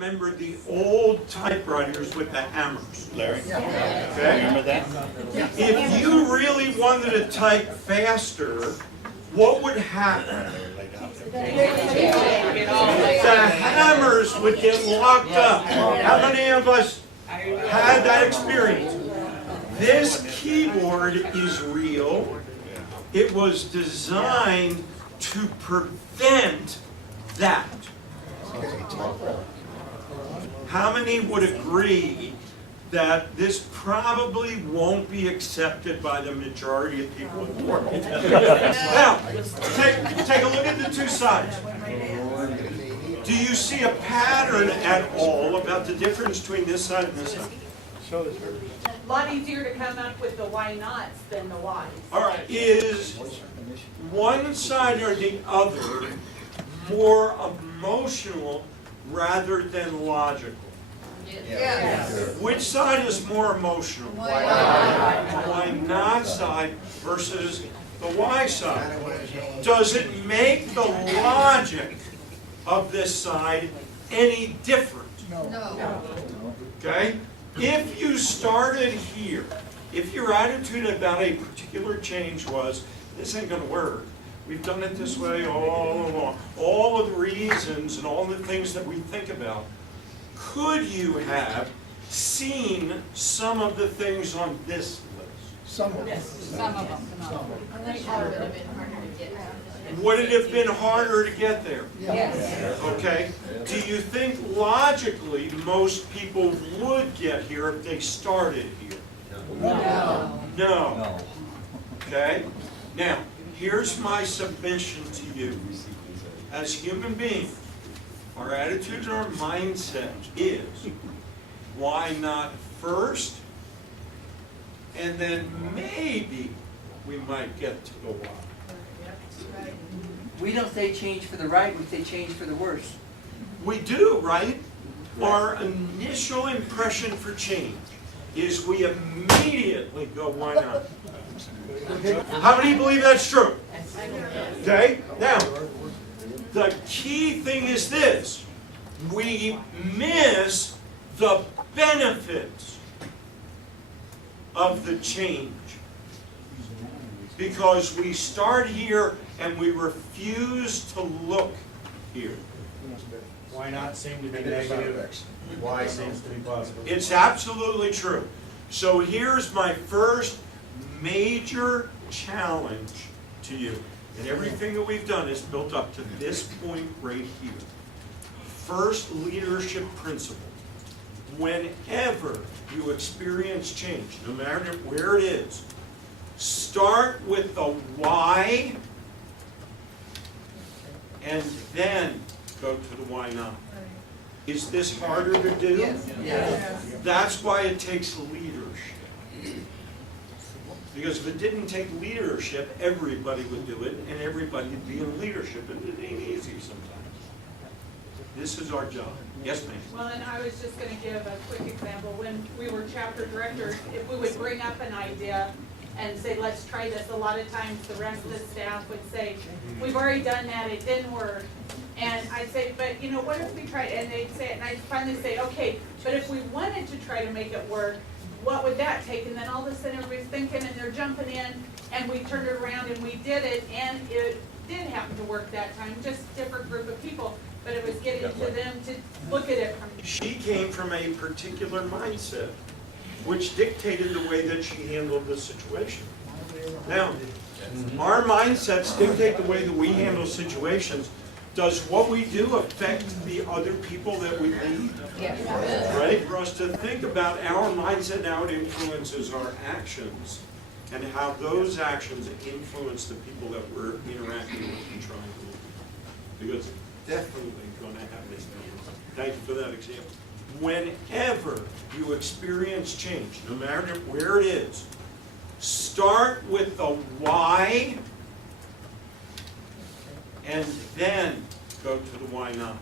remember the old typewriters with the hammers. Larry? Okay? Remember that? If you really wanted to type faster, what would happen? The hammers would get locked up. How many of us had that experience? This keyboard is real. It was designed to prevent that. How many would agree that this probably won't be accepted by the majority of people in the world? Now, take a look at the two sides. Do you see a pattern at all about the difference between this side and this side? A lot easier to come up with the why nots than the whys. All right, is one side or the other more emotional rather than logical? Yes. Which side is more emotional? Why not side versus the why side? Does it make the logic of this side any different? No. Okay? If you started here, if your attitude about a particular change was, this ain't going to work, we've done it this way all along, all of the reasons and all the things that we think about, could you have seen some of the things on this list? Some of them. Some of them. Would it have been harder to get there? Yes. Okay. Do you think logically most people would get here if they started here? No. No. Okay. Now, here's my submission to you. As human beings, our attitude and our mindset is, why not first? And then maybe we might get to the why. We don't say change for the right, we say change for the worse. We do, right? Our initial impression for change is we immediately go, why not? How many believe that's true? Okay? Now, the key thing is this. We miss the benefits of the change because we start here and we refuse to look here. Why not seem to be negative? Why seems to be positive? It's absolutely true. So here's my first major challenge to you. And everything that we've done is built up to this point right here. First leadership principle. Whenever you experience change, no matter where it is, start with the why and then go to the why not. Is this harder to do? Yes. That's why it takes leadership. Because if it didn't take leadership, everybody would do it, and everybody would be in leadership, and it ain't easy sometimes. This is our job. Yes, ma'am? Well, and I was just going to give a quick example. When we were chapter directors, if we would bring up an idea and say, let's try this, a lot of times the rest of the staff would say, we've already done that, it didn't work. And I'd say, but you know, what if we tried, and they'd say it, and I'd finally say, okay, but if we wanted to try to make it work, what would that take? And then all of a sudden everybody's thinking and they're jumping in, and we turned it around and we did it, and it did happen to work that time, just a different group of people, but it was getting to them to look at it from. She came from a particular mindset, which dictated the way that she handled the situation. Now, our mindsets dictate the way that we handle situations. Does what we do affect the other people that we lead? Yes. Right? For us to think about our mindset and how it influences our actions and how those actions influence the people that we're interacting with and trying to lead. Because it's definitely going to have an impact. Thank you for that example. Whenever you experience change, no matter where it is, start with the why and then go to the why not.